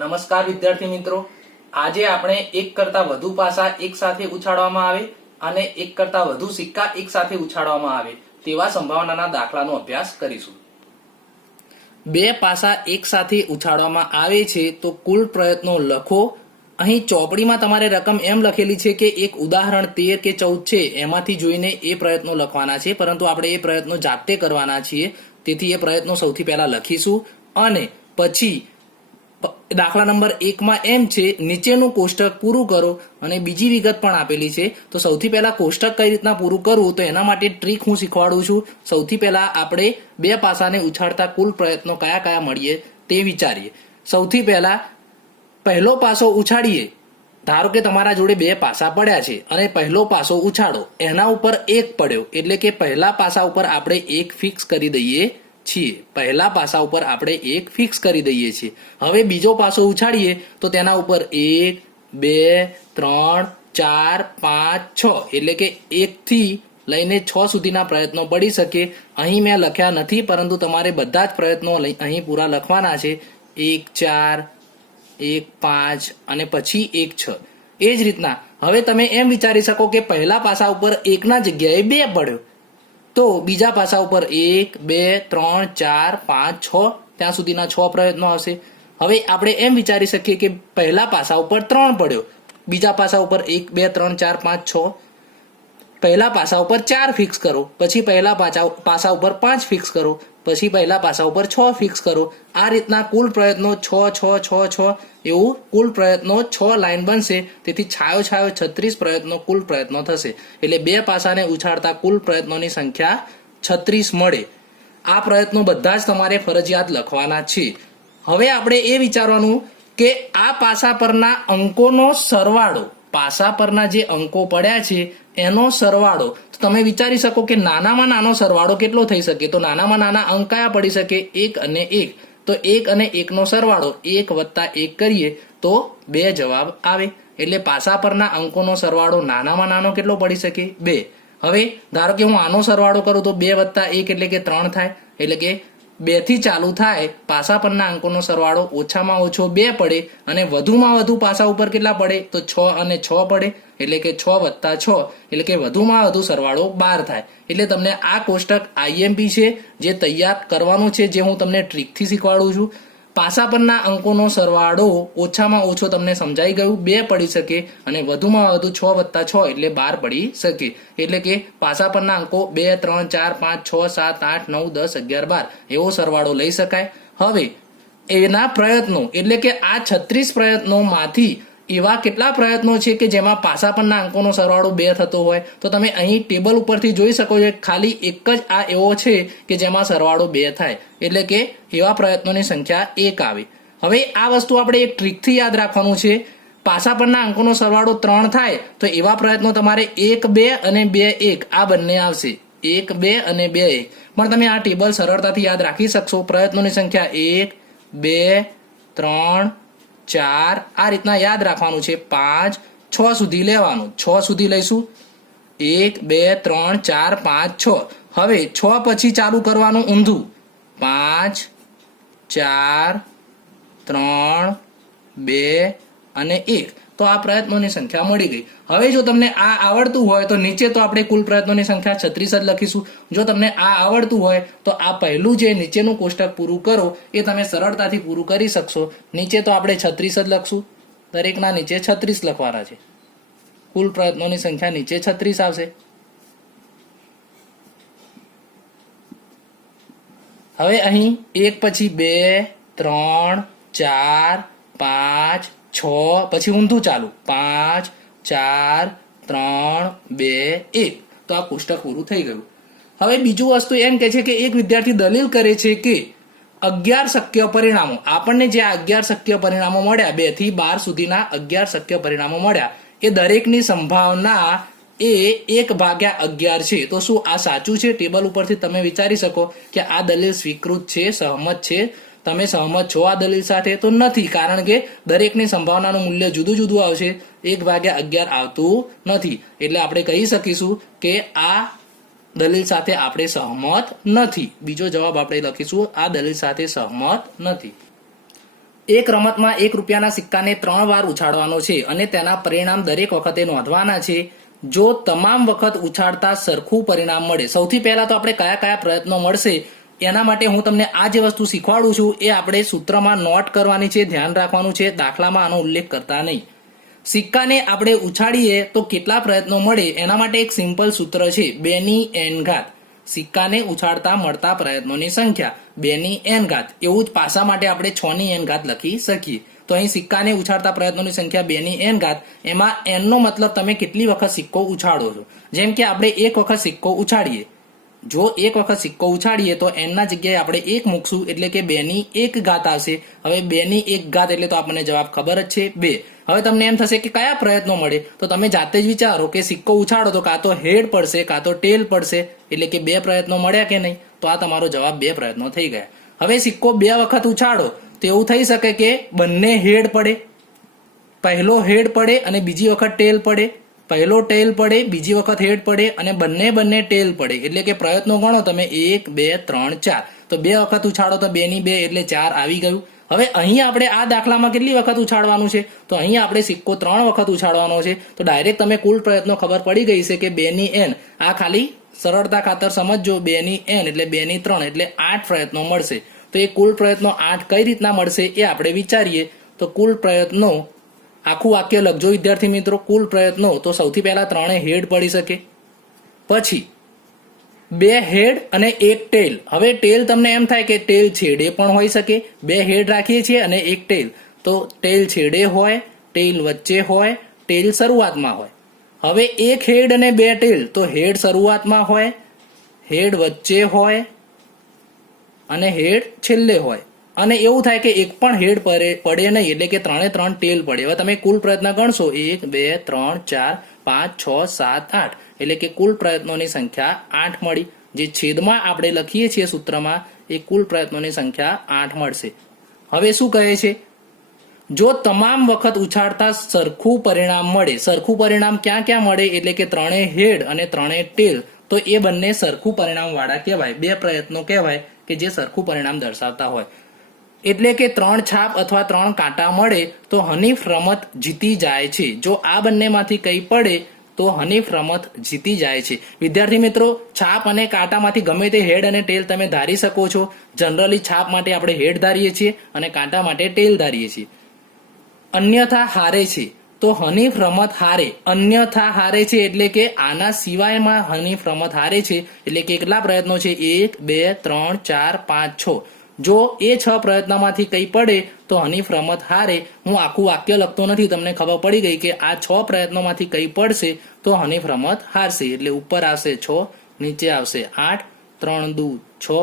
નમસ્કાર વિદ્યાર્થી મિત્રો, આજે આપણે એક કરતા વધુ પાસા એક સાથે ઉછાળવામાં આવે અને એક કરતા વધુ સિક્કા એક સાથે ઉછાળવામાં આવે તેવા સંભાવનાના દાખલાનો અભ્યાસ કરીશું। બે પાસા એક સાથે ઉછાળવામાં આવે છે તો કુલ પ્રયત્નો લખો। અહીં ચોપડીમાં તમારે રકમ એમ લખેલી છે કે એક ઉદાહરણ 13 કે 14 છે એમાંથી જોઈને એ પ્રયત્નો લખવાના છે, પરંતુ આપણે એ પ્રયત્નો જાતે કરવાના છીએ, તેથી એ પ્રયત્નો સૌથી પહેલા લખીશું અને પછી દાખલા નંબર 1 માં એમ છે નીચેનું કોષ્ટક પૂરું કરો અને બીજી વિગત પણ આપેલી છે। તો સૌથી પહેલા કોષ્ટક કઈ રીતના પૂરું કરવું તો એના માટે ટ્રીક હું શીખવાડું છું। સૌથી પહેલા આપણે બે પાસાને ઉછાળતા કુલ પ્રયત્નો કયા કયા મળીએ તે વિચારીએ। સૌથી પહેલા પહેલો પાસો ઉછાળીએ। ધારો કે તમારા જોડે બે પાસા પડ્યા છે અને પહેલો પાસો ઉછાળો, એના ઉપર એક પડ્યો એટલે કે પહેલા પાસા ઉપર આપણે એક ફિક્સ કરી દઈએ છીએ। પહેલા પાસા ઉપર આપણે એક ફિક્સ કરી દઈએ છીએ। હવે બીજો પાસો ઉછાળીએ તો તેના ઉપર 1 2 3 4 5 6 એટલે કે 1 થી લઈને 6 સુધીના પ્રયત્નો પડી શકે। અહીં મેં લખ્યા નથી, પરંતુ તમારે બધા જ પ્રયત્નો અહીં પૂરા લખવાના છે। 1 4 1 5 અને પછી 1 6। એ જ રીતના હવે તમે એમ વિચારી શકો કે પહેલા પાસા ઉપર 1 ના જગ્યાએ 2 પડ્યો તો બીજા પાસા ઉપર 1 2 3 4 5 6 ત્યાં સુધીના 6 પ્રયત્નો આવશે। હવે આપણે એમ વિચારી શકીએ કે પહેલા પાસા ઉપર 3 પડ્યો, બીજા પાસા ઉપર 1 2 3 4 5 6, પહેલા પાસા ઉપર 4 ફિક્સ કરો, પછી પહેલા પાસા ઉપર 5 ફિક્સ કરો, પછી પહેલા પાસા ઉપર 6 ફિક્સ કરો। આ રીતના કુલ પ્રયત્નો 6 6 6 6 એવું કુલ પ્રયત્નો 6 લાઈન બનશે। તેથી છાયો 36 પ્રયત્નો કુલ પ્રયત્નો થશે। એટલે બે પાસાને ઉછાળતા કુલ પ્રયત્નોની સંખ્યા 36 મળે। આ પ્રયત્નો બધા જ તમારે ફરજિયાત લખવાના છે। હવે આપણે એ વિચારવાનું કે આ પાસા પરના અંકોનો સરવાળો, પાસા પરના જે અંકો પડ્યા છે એનો સરવાળો, તો તમે વિચારી શકો કે નાનામાં નાનો સરવાળો કેટલો થઈ શકે? તો નાનામાં નાના અંક કયા પડી શકે? 1 અને 1। તો 1 અને 1 નો સરવાળો 1 વત્તા 1 કરીએ તો 2 જવાબ આવે। એટલે પાસા પરના અંકોનો સરવાળો નાનામાં નાનો કેટલો પડી શકે? 2। હવે ધારો કે હું આનો સરવાળો કરું તો 2 વત્તા 1 એટલે કે 3 થાય, એટલે કે 2 થી ચાલુ થાય। પાસા પરના અંકોનો સરવાળો ઓછામાં ઓછો 2 પડે અને વધુમાં વધુ પાસા ઉપર કેટલા પડે? તો 6 અને 6 પડે, એટલે કે 6 વત્તા 6 એટલે કે વધુમાં વધુ સરવાળો 12 થાય। એટલે તમને આ કોષ્ટક IMP છે જે તૈયાર કરવાનું છે, જે હું તમને ટ્રીકથી શીખવાડું છું। પાસા પરના અંકોનો સરવાળો ઓછામાં ઓછો તમને સમજાઈ ગયું, 2 પડી શકે અને વધુમાં વધુ 6 વત્તા 6 એટલે 12 પડી શકે। એટલે કે પાસા પરના અંકો 2 3 4 5 6 7 8 9 10 11 12 એવો સરવાળો લઈ શકાય। હવે એના પ્રયત્નો એટલે કે આ 36 પ્રયત્નોમાંથી એવા કેટલા પ્રયત્નો છે કે જેમાં પાસા પરના અંકોનો સરવાળો 2 થતો હોય? તો તમે અહીં ટેબલ ઉપરથી જોઈ શકો છો ખાલી એક જ આ એવો છે કે જેમાં સરવાળો 2 થાય, એટલે કે એવા પ્રયત્નોની સંખ્યા 1 આવે। હવે આ વસ્તુ આપણે એક ટ્રીકથી યાદ રાખવાનું છે। પાસા પરના અંકોનો સરવાળો 3 થાય તો એવા પ્રયત્નો તમારે 1 2 અને 2 1 આ બંને આવશે। 1 2 અને 2 1 પણ તમે આ ટેબલ સરળતાથી યાદ રાખી શકશો। પ્રયત્નોની સંખ્યા 1 2 3 4 આ રીતના યાદ રાખવાનું છે। 5 6 સુધી લેવાનું, 6 સુધી લઈશું। 1 2 3 4 5 6। હવે 6 પછી ચાલુ કરવાનું ઊંધું, 5 4 3 2 અને 1। તો આ પ્રયત્નોની સંખ્યા મળી ગઈ। હવે જો તમને આ આવડતું હોય તો નીચે તો આપણે કુલ પ્રયત્નોની સંખ્યા 36 જ લખીશું। જો તમને આ આવડતું હોય તો આ પહેલું જે નીચેનું કોષ્ટક પૂરું કરો એ તમે સરળતાથી પૂરું કરી શકશો। નીચે તો આપણે 36 જ લખશું, દરેકના નીચે 36 લખવાના છે। કુલ પ્રયત્નોની સંખ્યા નીચે 36 આવશે। હવે અહીં 1 પછી 2 3 4 5 6 પછી ઊંધું ચાલુ, 5 4 3 2 1। તો આ કોષ્ટક પૂરું થઈ ગયું। હવે બીજું વસ્તુ એમ કહે છે કે એક વિદ્યાર્થી દલીલ કરે છે કે 11 શક્ય પરિણામો, આપણને જે 11 શક્ય પરિણામો મળ્યા, 2 થી 12 સુધીના 11 શક્ય પરિણામો મળ્યા, એ દરેકની સંભાવના એ 1/11 છે। તો શું આ સાચું છે? ટેબલ ઉપરથી તમે વિચારી શકો કે આ દલીલ સ્વીકૃત છે, સહમત છે? તમે સહમત છો આ દલીલ સાથે? તો નથી, કારણ કે દરેકની સંભાવનાનું મૂલ્ય જુદું જુદું આવશે, 1/11 આવતું નથી। એટલે આપણે કહી શકીશું કે આ દલીલ સાથે આપણે સહમત નથી। બીજો જવાબ આપણે લખીશું, આ દલીલ સાથે સહમત નથી। એક રમતમાં 1 રૂપિયાના સિક્કાને 3 વાર ઉછાળવાનો છે અને તેના પરિણામ દરેક વખતે નોંધવાના છે. જો તમામ વખત ઉછાળતા સરખું પરિણામ મળે. સૌથી પહેલા તો આપણે કયા કયા પ્રયત્નો મળશે એના માટે હું તમને આ જે વસ્તુ શીખવાડું છું એ આપણે સૂત્રમાં નોટ કરવાની છે, ધ્યાન રાખવાનું છે. દાખલામાં આનો ઉલ્લેખ કરતા નહીં. સિક્કાને આપણે ઉછાળીએ તો કેટલા પ્રયત્નો મળે એના માટે એક સિમ્પલ સૂત્ર છે, 2n. સિક્કાને ઉછાળતા મળતા પ્રયત્નોની સંખ્યા 2n. એવું જ પાસા માટે આપણે 6n લખી શકીએ. તો અહીં સિક્કાને ઉછાળતા પ્રયત્નોની સંખ્યા 2n. એમાં n નો મતલબ તમે કેટલી વખત સિક્કો ઉછાળો છો. જેમ કે આપણે એક વખત સિક્કો ઉછાળીએ, જો એક વખત સિક્કો ઉછાળીએ તો n ના જગ્યાએ આપણે 1 મૂકશું એટલે કે 2n આવશે. હવે 2n એટલે તો આપણને જવાબ ખબર જ છે 2. હવે તમને એમ થશે કે કયા પ્રયત્નો મળે, તો તમે જાતે જ વિચારો કે સિક્કો ઉછાળો તો કાં તો હેડ પડશે કાં તો ટેલ પડશે, એટલે કે 2 પ્રયત્નો મળ્યા કે નહીં. તો આ તમારો જવાબ 2 પ્રયત્નો થઈ ગયા. હવે સિક્કો 2 વખત ઉછાળો તો એવું થઈ શકે કે બંને હેડ પડે, પહેલો હેડ પડે અને બીજી વખત ટેલ પડે, પહેલો ટેલ પડે બીજી વખત હેડ પડે અને બંને ટેલ પડે. એટલે કે પ્રયત્નો ગણો તમે 1 2 3 4. તો 2 વખત ઉછાળો તો 2 ની 2 એટલે 4 આવી ગયું. હવે અહીં આપણે આ દાખલામાં કેટલી વખત ઉછાળવાનું છે, તો અહીં આપણે સિક્કો 3 વખત ઉછાળવાનો છે. તો ડાયરેક્ટ તમે કુલ પ્રયત્નો ખબર પડી ગઈ છે કે 2n. આ ખાલી સરળતા ખાતર સમજજો, 2n એટલે 2 3 એટલે 8 પ્રયત્નો મળશે. તો એ કુલ પ્રયત્નો 8 કઈ રીતના મળશે એ આપણે વિચારીએ. તો કુલ પ્રયત્નો, આખું વાક્ય લખજો વિદ્યાર્થી મિત્રો. કુલ પ્રયત્નો તો સૌથી પહેલા 3 હેડ પડી શકે, પછી 2 હેડ અને 1 ટેલ. હવે ટેલ તમને એમ થાય કે ટેલ છેડે પણ હોઈ શકે. 2 હેડ રાખીએ છીએ અને 1 ટેલ, તો ટેલ છેડે હોય, ટેલ વચ્ચે હોય, ટેલ શરૂઆતમાં હોય. હવે 1 હેડ અને 2 ટેલ, તો હેડ શરૂઆતમાં હોય, હેડ વચ્ચે હોય અને હેડ છેલ્લે હોય. અને એવું થાય કે એક પણ હેડ પડે નહીં, એટલે કે 3 ટેલ પડે. હવે તમે કુલ પ્રયત્ન ગણશો 1 2 3 4 5 6 7 8, એટલે કે કુલ પ્રયત્નોની સંખ્યા 8 મળી. જે છેદમાં આપણે લખીએ છીએ સૂત્રમાં એ કુલ પ્રયત્નોની સંખ્યા 8 મળશે. હવે શું કહે છે, જો તમામ વખત ઉછાળતા સરખું પરિણામ મળે. સરખું પરિણામ ક્યાં ક્યાં મળે, એટલે કે 3 હેડ અને 3 ટેલ, તો એ બંને સરખું પરિણામ વાળા કહેવાય. 2 પ્રયત્નો કહેવાય કે જે સરખું પરિણામ દર્શાવતા હોય. એટલે કે 3 છાપ અથવા 3 કાંટા મળે તો હનીફ રમત જીતી જાય છે. જો આ બંનેમાંથી કંઈ પડે તો હનીફ રમત જીતી જાય છે. વિદ્યાર્થી મિત્રો, છાપ અને કાંટામાંથી ગમે તે હેડ અને ટેલ તમે ધારી શકો છો. જનરલી છાપ માટે આપણે હેડ ધારીએ છીએ અને કાંટા માટે ટેલ ધારીએ છીએ. અન્યથા હારે છે તો હનીફ રમત હારે. અન્યથા હારે છે એટલે કે આના સિવાયમાં હનીફ રમત હારે છે. એટલે કે કેટલા પ્રયત્નો છે, 1 2 3 4 5 6. જો એ 6 પ્રયત્નમાંથી કંઈ પડે તો હનીફ રમત હારે. હું આખું વાક્ય લખતો નથી, તમને ખબર પડી ગઈ કે આ 6 પ્રયત્નોમાંથી કંઈ પડશે તો હનીફ રમત હારશે. એટલે ઉપર આવશે 6, નીચે આવશે 8, 3 દુ 6,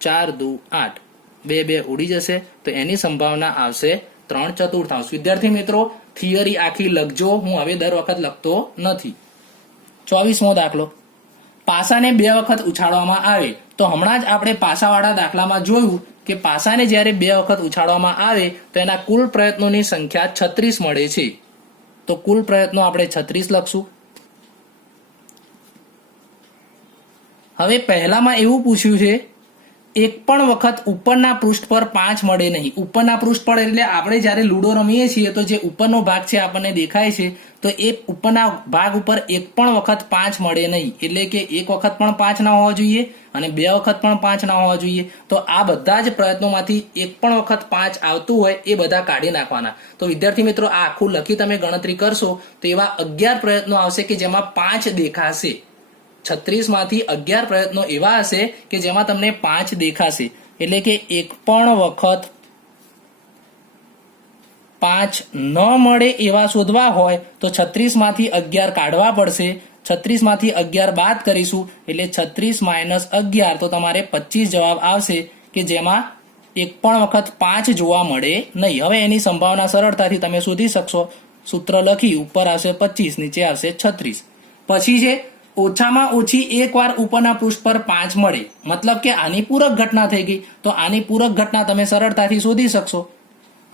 4 દુ 8, 2 2 ઉડી જશે. તો એની સંભાવના આવશે 3/4. વિદ્યાર્થી મિત્રો, થિયરી આખી લખજો, હું હવે દર વખત લખતો નથી. 24મો દાખલો, પાસાને 2 વખત ઉછાળવામાં આવે. તો હમણાં જ આપણે પાસાવાળા દાખલામાં જોયું કે પાસાને જ્યારે 2 વખત ઉછાળવામાં આવે તો એના કુલ પ્રયત્નોની સંખ્યા 36 મળે છે. તો કુલ પ્રયત્નો આપણે 36 લખશું. હવે પહેલામાં એવું પૂછ્યું છે, એક પણ વખત ઉપરના પૃષ્ઠ પર 5 મળે નહીં. ઉપરના પૃષ્ઠ પર એટલે આપણે જ્યારે લૂડો રમીએ છીએ તો જે ઉપરનો ભાગ છે આપણને દેખાય છે, તો એ ઉપરના ભાગ ઉપર એક પણ વખત 5 મળે નહીં. એટલે કે એક વખત પણ 5 ના હોવા જોઈએ અને 2 વખત પણ 5 ના હોવા જોઈએ. તો આ બધા જ પ્રયત્નોમાંથી એક પણ વખત 5 આવતું હોય એ બધા કાઢી નાખવાના. તો વિદ્યાર્થી મિત્રો, આ આખું લખી તમે ગણતરી કરશો તો એવા 11 પ્રયત્નો આવશે કે જેમાં 5 દેખાશે. 36 માંથી 11 પ્રયત્નો એવા હશે કે જેમાં તમને 5 દેખાશે. એટલે કે એક પણ વખત 5 ન મળે એવા શોધવા હોય તો 36 માંથી 11 કાઢવા પડશે. 36 માંથી 11 બાદ કરીશું એટલે 36 - 11, તો તમારે 25 જવાબ આવશે કે જેમાં એક પણ વખત 5 જોવા મળે નહીં. હવે એની સંભાવના સરળતાથી તમે શોધી શકશો. સૂત્ર લખી, ઉપર આવશે 25, નીચે આવશે 36. પછી છે ઓછામાં ઓછી એક વાર ઉપરના પૃષ્ઠ પર 5 મળે. મતલબ કે આની પૂરક ઘટના થઈ ગઈ. તો આની પૂરક ઘટના તમે સરળતાથી શોધી શકશો.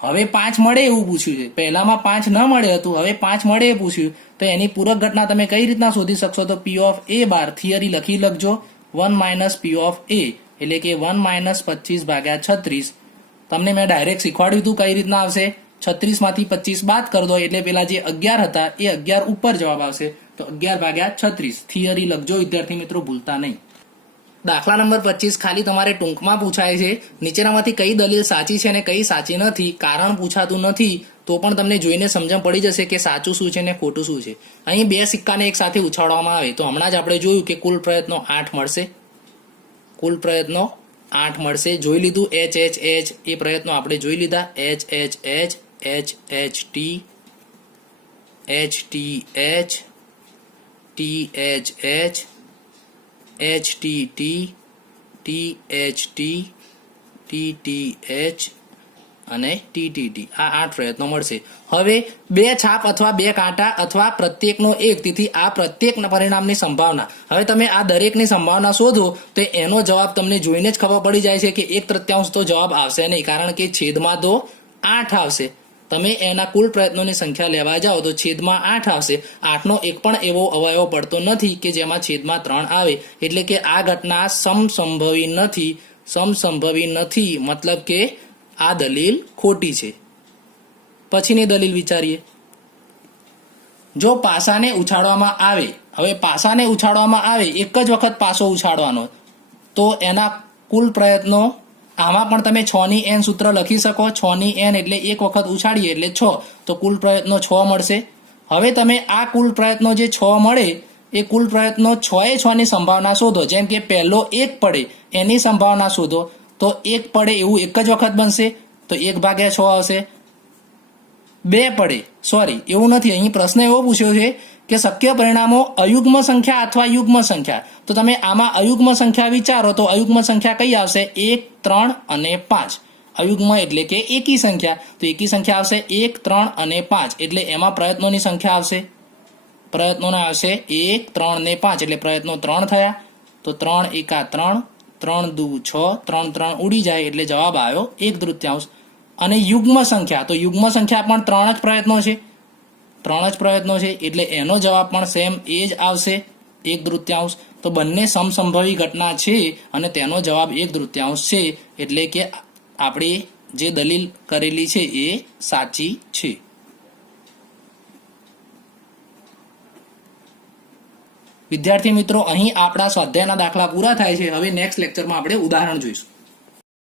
હવે 5 મળે એવું પૂછ્યું છે. પહેલામાં 5 ન મળે હતું, હવે 5 મળે એ પૂછ્યું. તો એની પૂરક ઘટના તમે કઈ રીતના શોધી શકશો, તો P of A bar theory લખી લખજો. 1 - P of A એટલે કે 1 - 25/36 તમને મેં ડાયરેક્ટ શીખવાડ્યું હતું કઈ રીતના આવશે. 36 માંથી 25 બાદ કરી દો એટલે પેલા જે 11 હતા એ 11 ઉપર જવાબ આવશે. તો 11/36. થિયરી લખજો વિદ્યાર્થી મિત્રો, ભૂલતા નહીં. દાખલા નંબર 25 ખાલી તમારે ટૂંકમાં પૂછાય છે. નીચેનામાંથી કઈ દલીલ સાચી છે અને કઈ સાચી નથી. કારણ પૂછાતું નથી તો પણ તમને જોઈને સમજણ પડી જશે કે સાચું શું છે ને ખોટું શું છે. અહીં બે સિક્કાને એક સાથે ઉછાળવામાં આવે તો હમણાં જ આપણે જોયું કે કુલ પ્રયત્નો 8 મળશે. કુલ પ્રયત્નો 8 મળશે. જોઈ લીધું એચ એચ એચ એ પ્રયત્નો આપણે જોઈ લીધા. H H H H H T H T H T H H H T T T H T T T H અને ટી ટી ટી. આ 8 પ્રયત્નો મળશે. હવે બે છાપ અથવા બે કાંટા અથવા પ્રત્યેકનો એક, તેથી આ પ્રત્યેક પરિણામની સંભાવના. હવે તમે આ દરેકની સંભાવના શોધો તો એનો જવાબ તમને જોઈને જ ખબર પડી જાય છે કે 1/3 તો જવાબ આવશે નહીં, કારણ કે છેદમાં તો 8 આવશે. તમે એના કુલ પ્રયત્નોની સંખ્યા લેવા જાઓ તો છેદમાં 8 આવશે. 8નો એક પણ એવો અવયવ પડતો નથી કે જેમાં છેદમાં 3 આવે, એટલે કે આ ઘટના સમસંભવી નથી. સમસંભવી નથી મતલબ કે આ દલીલ ખોટી છે. પછીની દલીલ વિચારીએ. જો પાસાને ઉછાળવામાં આવે, હવે પાસાને ઉછાળવામાં આવે, એક જ વખત પાસો ઉછાળવાનો, તો એના કુલ પ્રયત્નો, આમાં પણ તમે 6 ની n સૂત્ર લખી શકો. 6 ની n એટલે એક વખત ઉછાળીએ એટલે 6, તો કુલ પ્રયત્નો 6 મળશે. હવે તમે આ કુલ પ્રયત્નો જે 6 મળે એ કુલ પ્રયત્નો 6 ની સંભાવના શોધો. જેમ કે પહેલો 1 પડે એની સંભાવના શોધો, તો 1 પડે એવું એક જ વખત બનશે તો 1/6 આવશે. 2 પડે, સોરી એવું નથી, અહીં પ્રશ્ન એવો પૂછ્યો છે કે શક્ય પરિણામો અયુગ્મ સંખ્યા અથવા યુગ્મ સંખ્યા. તો તમે આમાં અયુગ્મ સંખ્યા વિચારો તો અયુગ્મ સંખ્યા કઈ આવશે? 1, 3 અને 5. અયુગ્મ એટલે કે એકી સંખ્યા, તો એકી સંખ્યા આવશે 1, 3 અને 5. એટલે એમાં પ્રયત્નોની સંખ્યા આવશે, પ્રયત્નોના આવશે 1, 3 ને 5, એટલે પ્રયત્નો 3 થયા. તો 3 એકા 3, 3 દુ 6, 3 3 ઉડી જાય એટલે જવાબ આવ્યો 1/3. અને યુગ્મ સંખ્યા, તો યુગ્મ સંખ્યા પણ 3 જ પ્રયત્નો છે, 3 જ પ્રયત્નો છે, એટલે એનો જવાબ પણ સેમ એ જ આવશે 1/3. તો બંને સમસંભવી ઘટના છે અને તેનો જવાબ 1/3 છે. એટલે કે આપણે જે દલીલ કરેલી છે એ સાચી છે. વિદ્યાર્થી મિત્રો, અહીં આપણા સ્વાધ્યાયના દાખલા પૂરા થાય છે. હવે નેક્સ્ટ લેક્ચરમાં આપણે ઉદાહરણ જોઈશું.